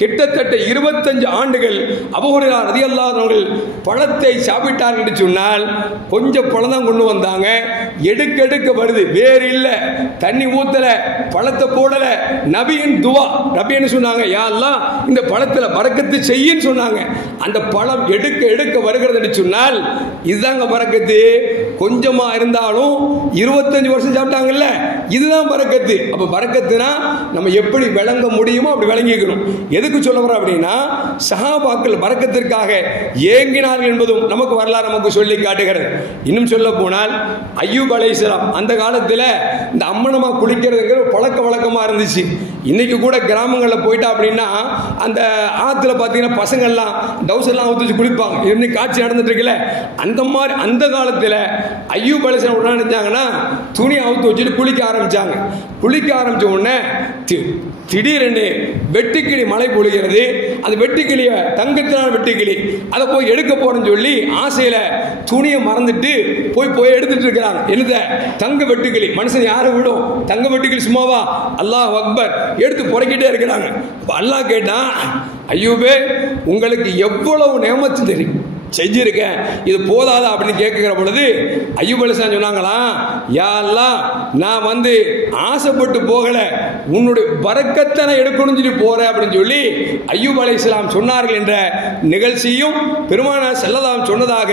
கிட்டத்தட்ட 25 ஆண்டுகள் அபூ ஹுரைரா ரலியல்லாஹு அவர்கள் பழத்தை சாப்பிட்டார்கள் என்று சொன்னால், கொஞ்சம் பழம் தான் கொண்டு வந்தாங்க, எடுக்க வருது, வேறு இல்ல, தண்ணி ஊத்தல, பழத்தை போடல, நபியின் துவா. நபி என்ன சொன்னாங்க? யா அல்லாஹ், இந்த பழத்துல பரக்கத்து செய்யின்னு சொன்னாங்க. அந்த பழம் எடுக்க வருகிறது என்று சொன்னால், இதுதாங்க பரக்கத்து. கொஞ்சமா இருந்தாலும் 25 வருஷம் சாப்பிட்டாங்கல்ல, இதுதான் பரக்கத்து. அப்ப பரக்கத்துனா நம்ம எப்படி விளங்க முடியுமோ அப்படி விளங்கிக்கணும். எதுக்கு சொல்ல வர அப்படின்னா, சஹாபாக்கள் பரக்கத்திற்காக ஏங்கினார்கள் என்பதும் நமக்கு வரலாறு நமக்கு சொல்லி காட்டுகிறது. இன்னும் சொல்ல போனால் அய்யூப் அலைஹிஸ்ஸலாம் அந்த காலத்தில் இந்த அம்மனமா குளிக்கிறதுங்கிற பழக்க வழக்கமா இருந்துச்சு. இன்னைக்கு கூட கிராமங்களில் போயிட்டா அப்படின்னா அந்த ஆத்துல பார்த்தீங்கன்னா பசங்கள்லாம் டவுசர்லாம் ஊற்றி வச்சு குளிப்பாங்க. இன்னைக்கு காட்சி நடந்துட்டு இருக்குல்ல, அந்த மாதிரி அந்த காலத்தில் அய்யூப் அலைஹிஸ்ஸலாம் என்ன நினைச்சாங்கன்னா, துணி அவுத்து வச்சுட்டு குளிக்க ஆரம்பிச்சாங்க. குளிக்க ஆரம்பிச்ச உடனே திடீரென்று வெட்டுக்கிளி மழை பொழிகிறது. அந்த வெட்டுக்கிளிய தங்கத்தினால வெட்டுக்கிளி, அதை போய் எடுக்க போறேன்னு சொல்லி ஆசையில துணியை மறந்துட்டு போய் எடுத்துட்டு இருக்கிறாங்க. என்னத தங்க வெட்டுக்கிளி. மனுஷன் யாரை விடும், தங்க வெட்டுக்கிளி சும்மாவா? அல்லாஹ் அக்பர், எடுத்து புறக்கிட்டே இருக்கிறாங்க. அல்லாஹ் கேட்டான், அய்யூபே, உங்களுக்கு எவ்வளவு நேமத்து தெரியும் செஞ்சிருக்கேன், இது போதாதா அப்படின்னு கேட்கிற பொழுது அய்யூப் அலைஹிஸ்ஸலாம் சொன்னாங்களா, யா அல்லாஹ், நான் ஆசைப்பட்டு போகல, உன்னுடைய பரக்கத்தை நான் எடுக்கணும்னு சொல்லி போறேன் அப்படின்னு சொல்லி அய்யூப் அலைஹிஸ்ஸலாம் சொன்னார்கள் என்ற நிகழ்ச்சியும் பெருமானார் ஸல்லல்லாஹு அலைஹி சொன்னதாக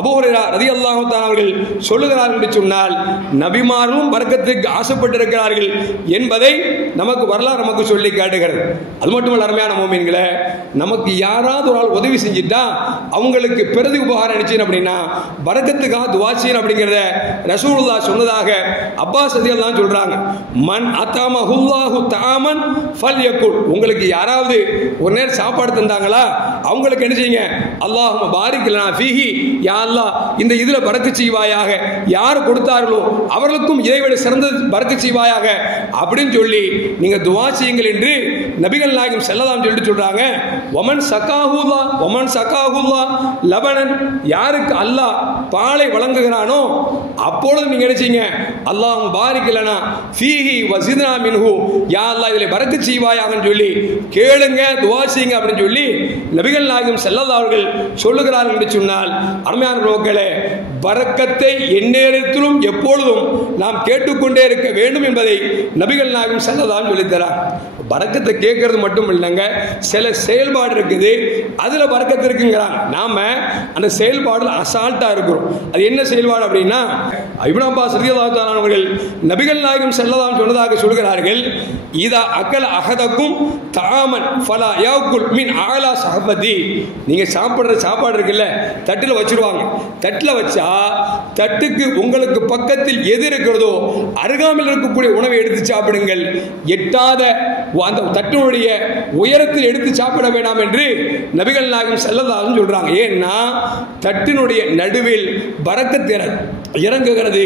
அபூ ஹுரைரா ரலியல்லாஹு தஆலா அவர்கள் சொல்லுகிறார்கள் என்று சொன்னால், நபிமார்களும் பரக்கத்துக்கு ஆசைப்பட்டிருக்கிறார்கள் என்பதை நமக்கு வரலாறு நமக்கு சொல்லி காட்டுகிறது. அது மட்டுமல்ல அருமையான முஃமின்களே, நமக்கு யாராவது ஒரு ஆள் உதவி செஞ்சிட்டா அவங்களுக்கு பிரதி உபகாரம் அளிச்சேன் அப்படின்னா பரக்கத்துக்காக துஆ செய்யணும் அப்படிங்கறத ரசூலுல்லாஹ் சொன்னதாக அப்பாஸ் ரலியல்லாஹு சொல்றாங்க. மன் அத்தமஹுல்லாஹு தஆமன் ஃபல்யகுல், உங்களுக்கு யாராவது ஒரு நேரம் சாப்பாடு தந்தாங்களா, அவங்களுக்கு என்ன செய்யுங்க, அல்லாஹும்ம பாரிக் லனா ஃபீஹி, யா அல்லாஹ் இந்த இதுல பரக்கத் செய்வாயாக, யார் கொடுத்தார்களோ அவர்களுக்கும் இதைவிட சிறந்த பரக்கத் செய்வாயாக அப்படின்னு சொல்லி நீங்க துஆ செய்யுங்கள் என்று நபிகள் நாயகம் ஸல்லல்லாஹு அலைஹி வஸல்லம் சொல்றாங்க. ஒமன் சகாஹுல்லா லபனன், யாருக்கு அல்லாஹ் பாலை வழங்குகிறானோ அப்பொழுது நீங்க என்ன செய்யுங்க, அல்லாஹும்ம பாரிக் லனா ஃபீஹி வஸித்னா மின்ஹு, யா அல்லாஹ் இதிலே பரக்கத் செய்வாயாகன்னு சொல்லி கேளுங்க, துஆ செய்யுங்க அப்படின்னு சொல்லி நபிகள் நாயகம் ஸல்லல்லாஹு அலைஹி வஸல்லம் சொல்லுகிறார்கள் என்று சொன்னால், அருமையான மக்களே, பரக்கத்தை எந்நேரத்திலும் எப்பொழுதும் நாம் கேட்டுக்கொண்டே இருக்க வேண்டும் என்பதை நபிகள் நாயகம் ஸல்லல்லாஹு அலைஹி வஸல்லம் சொல்லித்தரார். பரக்கத்தை கேட்கறது மட்டும் இல்லைங்க, சில செயல்பாடு இருக்குது, அதுல பரக்கத்து இருக்குங்கிறாங்க. நாம அந்த செயல்பாடுல அசால்ட்டா இருக்கிறோம். அது என்ன செயல்பாடு அப்படின்னா, இப்னு அப்பாஸ் ரலியல்லாஹு தஆலா அவர்கள் நபிகள் நாயகம் ஸல்லல்லாஹு அலைஹி வஸல்லம் சொன்னதாக சொல்கிறார்கள், இதா அக்கல அஹதக்கும் தஆமன் ஃபலா யாக்குல் மின் அலா ஸஹபதி, நீங்க சாப்பிடுற சாப்பாடு இருக்குல்ல, தட்டுல வச்சிருவாங்க, தட்டுல வச்சா தட்டுக்கு உங்களுக்கு பக்கத்தில் எது இருக்கிறதோ அருகாமையில் இருக்கக்கூடிய உணவை எடுத்து சாப்பிடுங்கள், எட்டாத அந்த தட்டினுடைய உயரத்தில் எடுத்து சாப்பிட வேண்டாம் என்று நபிகள் நாயகம் ஸல்லல்லாஹு அலைஹி வஸல்லம் சொல்றாங்க. ஏன் ஏன்னா தட்டினுடைய நடுவில் பரக்கத்து இறங்குகிறது.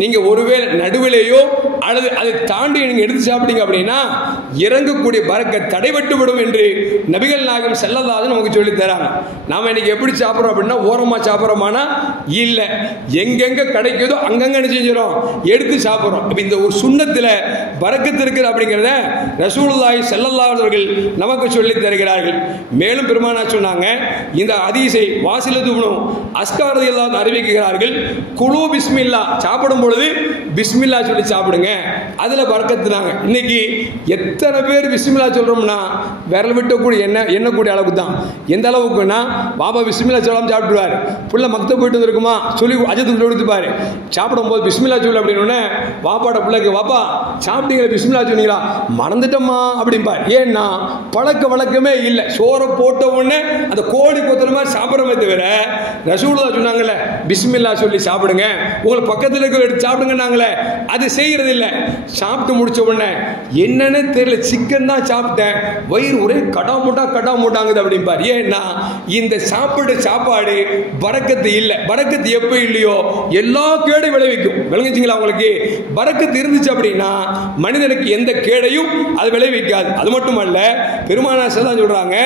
நீங்க ஒருவேளை நடுவிலேயோ அல்லது அதை தாண்டி நீங்க எடுத்து சாப்பிட்டீங்க அப்படின்னா இறங்கக்கூடிய பரக்கத் தடைபட்டுவிடும் என்று நபிகள் நாயகம் ஸல்லல்லாஹு அலைஹி நமக்கு சொல்லி தராங்க. நாம இன்னைக்கு எப்படி சாப்பிடுறோம் அப்படின்னா ஓரமா சாப்பிடுறோமானா இல்ல, எங்கெங்க கிடைக்குதோ அங்கங்க செஞ்சிடும் எடுத்து சாப்பிடுறோம். இந்த ஒரு சுன்னத்துல பரக்கத்து இருக்குது அப்படிங்கிறத ரசூலுல்லாஹி ஸல்லல்லாஹு அலைஹி அவர்கள் நமக்கு சொல்லி தருகிறார்கள். மேலும் பெருமானார் சொன்னாங்க, இந்த ஹதீஸை வாசிலத்து இப்னு அஸ்கர் ரலியல்லாஹு அன்ஹு அறிவிக்கிறார்கள், குலு பிஸ்மில்லா, சாப்பிடும் பொழுது பிஸ்மில்லா சொல்லி சாப்பிடுங்க, அதுல பரக்கத்துனாங்க. இன்னைக்கு எத்தனை பேர் பிஸ்மில்லா சொல்றோம்னா விரல் விட்டக்கூடிய எண்ணக்கூடிய அளவுக்கு தான். எந்த அளவுக்குன்னா பாபா பிஸ்மில்லா சொல்லாம சாப்பிட்டுருவார், புள்ள மக்தப் போயிட்டு வந்திருக்குமா சொல்லி அஜத்துக்கு கொடுத்துப்பாரு, சாப்பிடும் போது பிஸ்மில்லா சொல்லு அப்படின்னு பாப்பாட பிள்ளைக்கு, பாப்பா சாப்பிட்டீங்களா பிஸ்மில்லா சொன்னீங்களா, மறந்துட்டோமா அப்படிம்பார். ஏன்னா பழக்க வழக்கமே இல்லை. சோறை போட்ட உடனே அந்த கோழி கொத்துற மாதிரி சாப்பிட்றமே தவிர ரசூலுல்லாஹ் சொன்னாங்கல்ல பிஸ்மில்லா சொல்லி சாப்பிடுங்க, உங்களுக்கு பக்கத்தில் இருக்க எடுத்து சாப்பிடுங்கன்னாங்களே, அது செய்யறது இல்லை. சாப்பிட்டு முடிச்ச உடனே என்னன்னு தெரியல, சிக்கன் தான் சாப்பிட்டேன், வயிறு ஒரே கடா மூட்டாங்குது அப்படிம்பார். ஏன்னா இந்த சாப்பாடு பரக்கத்து இல்லை. பரக்கத்து எப்ப இல்லையோ எல்லா கேடும் விளைவிக்கும். விளங்குச்சுங்களா உங்களுக்கு? பரக்கத்து இருந்துச்சு அப்படின்னா மனிதனுக்கு எந்த கேடையும் அது விளைவிக்காது. அது மட்டுமல்ல, பெருமானார் ஸல்லல்லாஹு சொல்றாங்க,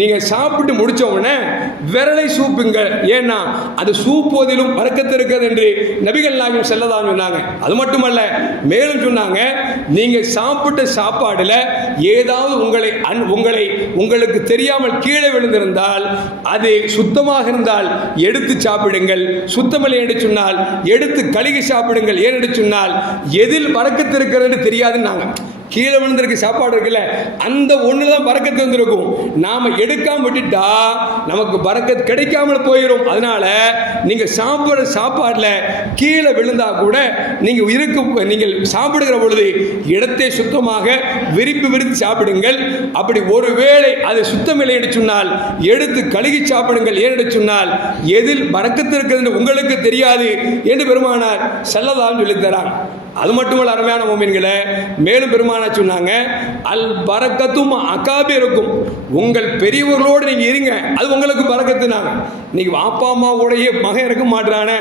நீங்க சாப்பிட்டு முடிச்ச உடனே விரலை சூப்புங்க, ஏன்னா அது சூப்புவதிலும் பரக்கத்து இருக்கிறது என்று நபிகள் நாயகம் ஸல்லல்லாஹு சொன்னாங்க. அது மட்டுமல்ல, மேலும் சொன்னாங்க, நீங்க சாப்பிட்ட சாப்பாடுல ஏதாவது உங்களுக்கு தெரியாமல் கீழே விழுந்திருந்தால் அது சுத்தமாக இருந்தால் எடுத்து சாப்பிடுங்கள், சுத்தமில்லை என்று சொன்னால் எடுத்து கழுகி சாப்பிடுங்கள். ஏனென்று சொன்னால் எதில் பரக்கத்து இருக்கிறது தெரியாதுன்னாங்க. கீழே விழுந்திருக்க சாப்பாடு இருக்குல்ல, அந்த ஒண்ணுதான் பரக்கத்து வந்திருக்கும். நாம எடுக்காம விட்டுட்டா நமக்கு பரக்கத் கிடைக்காமல் போயிடும். அதனால நீங்க சாப்பிடுற சாப்பாடுல கீழே விழுந்தா கூட நீங்கள் சாப்பிடுகிற பொழுது இடத்தை சுத்தமாக விரித்து சாப்பிடுங்கள். அப்படி ஒருவேளை அது சுத்தமில்லை என்று சொன்னால் எடுத்து கழுகி சாப்பிடுங்கள். ஏனென்று சொன்னால் எதில் பரக்கத்து இருக்கிறது உங்களுக்கு தெரியாது என்று பெருமானார் ஸல்லல்லாஹு அலைஹி சொல்லித் தராங்க. அது மட்டுமல்ல அருமையான மோமின்களே, மேலும் பெருமானார் சொன்னாங்க, அல் பரக்கத்தும் அகாபி இருக்கும், உங்கள் பெரியவர்களோடு நீங்க இருங்க, அது உங்களுக்கு பரக்கத்துனாங்க. இன்னைக்கு வாப்பா அம்மா கூட மகன் இருக்க மாட்டானே,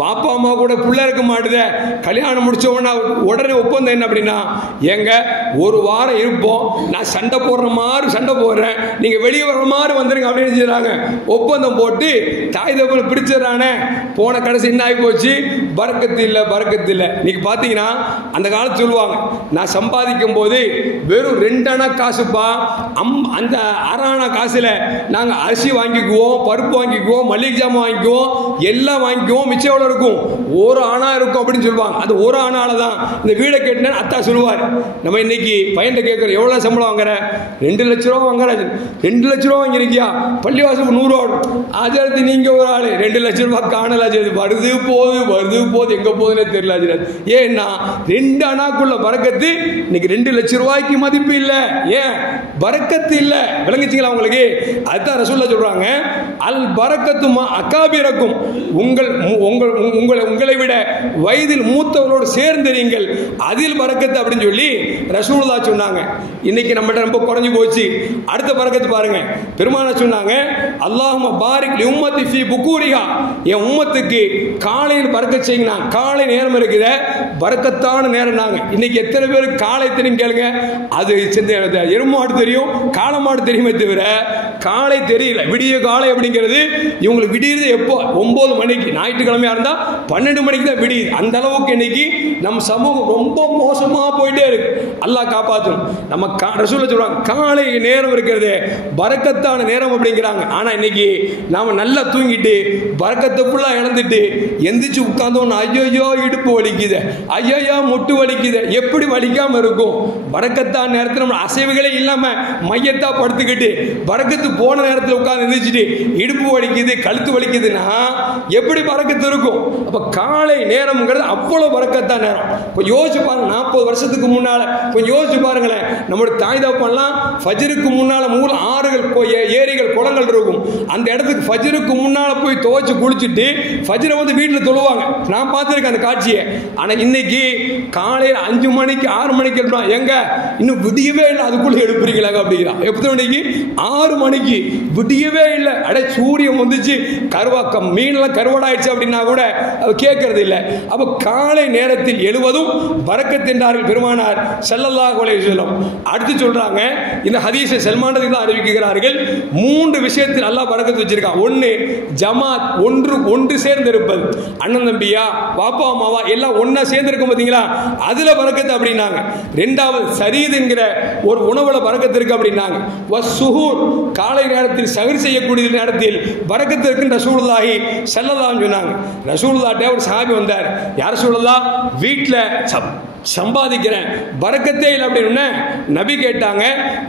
வாப்பா அம்மா கூட புள்ள இருக்க மாட்டுத, கல்யாணம் முடிச்சவனா உடனே ஒப்பந்தம் என்ன அப்படின்னா, எங்க ஒரு வாரம் இருப்போம், நான் சண்டை போடுற மாதிரி சண்டை போடுறேன், நீங்க வெளியே வர்ற மாதிரி வந்துருங்க அப்படின்னு சொல்றாங்க. ஒப்பந்தம் போட்டு தாய் தகவல் பிடிச்சிடறானே, போன கடைசி என்ன ஆகி போச்சு, பரக்கத்து இல்லை. இன்னைக்கு பாத்தீங்கன்னா அந்த காலத்து சொல்லுவாங்க, நான் சம்பாதிக்கும் போது வெறும் 2 அணா காசுப்பா, அந்த 1/2 அணா காசுல நாங்க அரிசி வாங்கிக்குவோம், பருப்பு வாங்கிக்குவோம், மல்லிகை ஜாமான் வாங்கிக்குவோம், எல்லாம் வாங்கிக்குவோம், மிச்சம் எவ்வளவு இருக்கும், 1 அணா இருக்கும் அப்படின்னு சொல்லுவாங்க. அது 1 அணால தான் இந்த வீடை கேட்டேன்னு அத்தா சொல்லுவார். நம்ம இன்னைக்கு பையன் கேட்கிறோம், எவ்வளவு சம்பளம் வாங்குற, 2 லட்ச ரூபா வாங்குற, 2 லட்ச ரூபா வாங்கிருக்கியா, பள்ளிவாசலுக்கு 100 ரூபா, ஆஜரத்து நீங்க ஒரு ஆளு 2 லட்ச ரூபாய் காணல, வருது போகுது எங்க போகுதுன்னே தெரியல. ஏன்னா 2 அணாக்குள்ள பரக்கத்து, இன்னைக்கு 2 லட்ச ரூபாய்க்கு மதிப்பு இல்ல. ஏன் பரக்கத்து இல்ல? விளங்குச்சுங்களா உங்களுக்கு? அதுதான் ரசூலுல்லாஹ் சொல்றாங்க, அல் பரக்கத்துமா அகாபிரக்கும், உங்களை விட வயதில் மூத்தவர்களோடு சேர்ந்தீர்கள், அதில் பரக்கத்து அப்படின்னு சொல்லி ரசூலுல்லாஹ் சொன்னாங்க. இன்னைக்கு நம்மகிட்ட ரொம்ப குறைஞ்சு போச்சு. அடுத்த பரக்கத்து பாருங்க, பெருமானார் சொன்னாங்க, அல்லாஹும்ம பாரிக் லி உம்மத்தி ஃபீ புகூரிஹா, என் உம்மத்துக்கு காலையில் பரக்கத் செய்யுங்க. காலை நேரம் இருக்குது, பரக்கத்தான நேரம். நாங்க இன்னைக்கு எத்தனை பேர் காலை தெரியும் கேளுங்க, அது எருமாடு தெரியும், காளமாடு தெரியுமே தவிர காலை தெரியல. விடிய காலை அப்படிங்கிறது இவங்களுக்கு விடியுது எப்போ, 9 மணிக்கு, ஞாயிற்றுக்கிழமையா இருந்தா 12 மணிக்கு தான் விடியுது. அந்த அளவுக்கு இன்னைக்கு நம்ம சமூகம் ரொம்ப மோசமா போயிட்டே இருக்கு. அல்லாஹ் காப்பாற்றும். நம்ம ரசூலுல்லாஹ் சொல்றாங்க, காலை நேரம் இருக்கிறது பரக்கத்தான நேரம் அப்படிங்கிறாங்க. ஆனா இன்னைக்கு நாம நல்லா தூங்கிட்டு பரக்கத்தை ஃபுல்லா இழந்துட்டு எந்திரிச்சு உட்கார்ந்தோம், ஐயோ இடுப்பு வலிக்குது, ஐயோ முட்டு வலிக்குது. எப்படி வலிக்காம இருக்கும்? பரக்கத்தான நேரத்தில் நம்ம அசைவுகளே இல்லாம மையத்தா படுத்துக்கிட்டு பரக்கத்து போன நேரத்தில் உட்கார்ந்து எந்திரிச்சிட்டு இடுப்பு வலிக்குது, கழுத்து வலிக்குதுன்னா எப்படி பரக்கத்து இருக்கும்? அப்ப காலை நேரம்ங்கிறது அவ்வளவு பரக்கத்தான நேரம். யோசிச்சு பாருங்க, 40 வருஷத்துக்கு முன்னால கொஞ்சம் யோசிச்சு பாருங்களேன். நம்முடைய தாய் தகப்பன்லாம் ஃபஜ்ருக்கு முன்னால 3 ஆறுகள் ஏரிகள் குளங்கள் இருக்கும். அந்த இடத்துக்கு ஃபஜ்ருக்கு முன்னால போய் துவைச்சு குளிச்சுட்டு ஃபஜ்ரை வந்து வீட்டில் தொழுவாங்க. நான் பார்த்துருக்கேன் அந்த காட்சியை. ஆனால் இன்னைக்கு காலையில் 5 மணிக்கு 6 மணிக்கு எழுப்பான். எங்க இன்னும் விடியவே இல்லை, அதுக்குள்ளே எழுப்புறீங்களாங்க அப்படிங்கிறான். எப்படி மணிக்கு 6 மணிக்கு விடியவே இல்லை. அடே சூரியன் வந்துச்சு, கருவாக்கம் மீன்லாம் கருவாடாயிடுச்சு அப்படின்னா கூட கேட்கறது இல்லை. அப்போ காலை நேரத்தில் எழுவதும் பரக்கத் என்றார்கள் பெருமானார் ஸல்லல்லாஹு அலைஹி வஸல்லம். அடுத்து சொல்றாங்க, இந்த ஹதீஸை சல்மான் ரலியல்லாஹு அன்ஹு அறிவிக்கிறார்கள், 3 விஷயத்தில் அல்லாஹ் பரக்கத் வச்சிருக்கான். ஒன்று ஜமாத், ஒன்று சேர்ந்து இருப்பது. அண்ணன் தம்பியா பாப்பா அம்மாவா எல்லாம் ஒன்னா சேர்ந்து இருக்கும் பார்த்தீங்களா, அதுல பரக்கத் அப்படின்னாங்க. ரெண்டாவது சரீத் என்கிற ஒரு உணவுல பரக்கத் இருக்கு அப்படின்னாங்க. வஸ்ஸுஹூர், காலை நேரத்தில் சஹர் செய்யக்கூடிய நேரத்தில் பரக்கத் இருக்குன்னு ரசூலுல்லாஹி ஸல்லல்லாஹு அலைஹி சொன்னாங்க. ரசூலுல்லாஹ்ட்ட ஒரு சஹாபி வந்தார். யார் ரசூலுல்லாஹ், வீட்டில் சம்பாதிக்கிறேன் பரக்கத்தே இல்லை அப்படின்னு நபி கேட்டாங்க,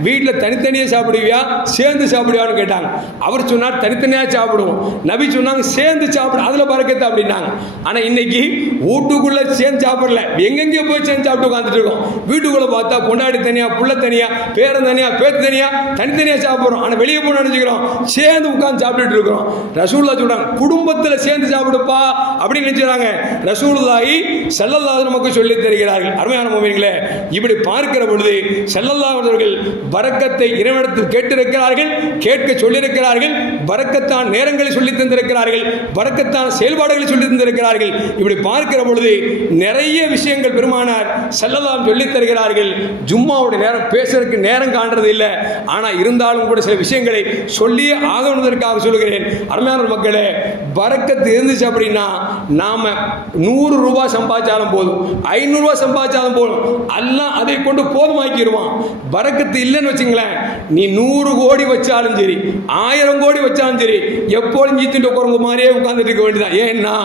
வீட்டில் தனித்தனியாக சாப்பிடுவியா சேர்ந்து சாப்பிடுவான்னு கேட்டாங்க. அவர் சொன்னார் தனித்தனியாக சாப்பிடுவோம். நபி சொன்னாங்க சேர்ந்து சாப்பிடு, அதில் பரக்கத்தை அப்படின்னாங்க. ஆனால் இன்னைக்கு வீட்டுக்குள்ளே சேர்ந்து சாப்பிடல, எங்கெங்கேயோ போய் சேர்ந்து சாப்பிட்டு உட்காந்துட்டு இருக்கோம். வீட்டுக்குள்ளே பார்த்தா பொண்டாடி தனியாக, புள்ள தனியாக, பேரன் தனியாக, பேத்து தனியாக, தனித்தனியாக சாப்பிட்றோம். ஆனால் வெளியே போய் நினைச்சுக்கிறோம் சேர்ந்து உட்காந்து சாப்பிட்டுட்டு இருக்கிறோம். ரசூலுல்லாஹ் சொல்றாங்க குடும்பத்தில் சேர்ந்து சாப்பிடுப்பா அப்படின்னு நினைச்சுறாங்க. ரசூலுல்லாஹி ஸல்லல்லாஹு அலைஹி நமக்கு சொல்லித் தருகிறார்கள். அருமையான முஃமின்களே, இப்படி பார்க்கிற பொழுது ஸல்லல்லாஹு அலைஹி அவர்கள் பரக்கத்தை இறைவனிடத்தில் கேட்டிருக்கிறார்கள், கேட்க சொல்லியிருக்கிறார்கள், பரக்கத்தான் நேரங்களை சொல்லி தந்திருக்கிறார்கள், பரக்கத்தான செயல்பாடுகளை சொல்லி தந்திருக்கிறார்கள். இப்படி பார்க்கிற பொழுது நிறைய விஷயங்கள் பெருமானார் ஸல்லல்லாஹு சொல்லித் தருகிறார்கள். ஜும்மாவுடைய நேரம் பேசுறதுக்கு நேரம் காண்றது இல்லை, ஆனால் இருந்தாலும் கூட சில விஷயங்களை சொல்லியே ஆகணுவதற்காக சொல்லுகிறேன். அருமையான மக்களே, பரக்கத்து இருந்துச்சு அப்படின்னா நாம 100 ரூபாய் சம்பாதிச்சாலும் போதும், 500 ரூபாய் சம்பாதிச்சாலும் போதும், அல்லாஹ் அதை கொண்டு போதுமாக்கிடுவான். பரக்கத்து இல்லைன்னு வச்சுங்களேன், நீ 100 கோடி வச்சாலும் சரி, 1000 கோடி வச்சாலும் சரி, எப்போதும் ஜீத்துட்டு உட்கார்ந்து மாதிரியே உட்கார்ந்துட்டு இருக்க வேண்டியதான். ஏன்னா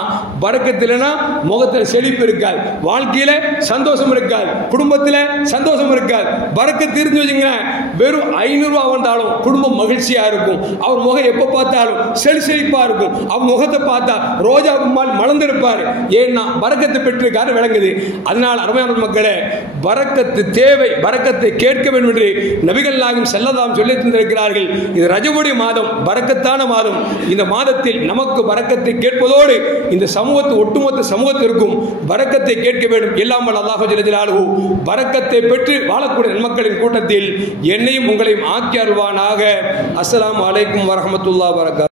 பரக்கத்து இல்லைன்னா முகத்தில் செழிப்பு இருக்காது, வாழ்க்கையில சந்தோஷம் இருக்காது, குடும்பத்தில் சந்தோஷம் இருக்காது. பரக்கத்து இருந்து வச்சுங்களேன், வெறும் 500 ரூபாய் வந்தாலும் குடும்பம் மகிழ்ச்சியா இருக்கும். அவர் முகம் எப்ப பார்த்தாலும் செழிப்பா இருக்கும். அவர் முகத்தை பார்த்தா ரோஜா கும்மால் மலர்ந்திருப்பாரு. ஏன்னா பரக்கத்து பெற்றிருக்காரு விளங்குது. அதனால் அருமையான மக்களே, பரக்கத்து தேவை, பரக்கத்தை கேட்க வேண்டும் என்று நபிகள் நாயகம் ஸல்லல்லாஹு அலைஹி சொல்லி தந்திருக்கிறார்கள். இது ரஜபுடைய மாதம், பரக்கத்தான மாதம். இந்த மாதத்தில் நமக்கு பரக்கத்தை கேட்பதோடு இந்த சமூகத்து ஒட்டுமொத்த சமூகத்திற்கும் பரக்கத்தை கேட்க வேண்டும். எல்லாம் வல்ல அல்லாஹ் ஜல்ல ஜலாலுஹு பரக்கத்தை பெற்று வாழக்கூடிய நன்மக்களின் கூட்டத்தில் என்னையும் உங்களையும் ஆக்கி அருள்வானாக. அஸ்ஸலாமு அலைக்கும் வரஹ்மத்துல்லாஹி வபரகாத்துஹு.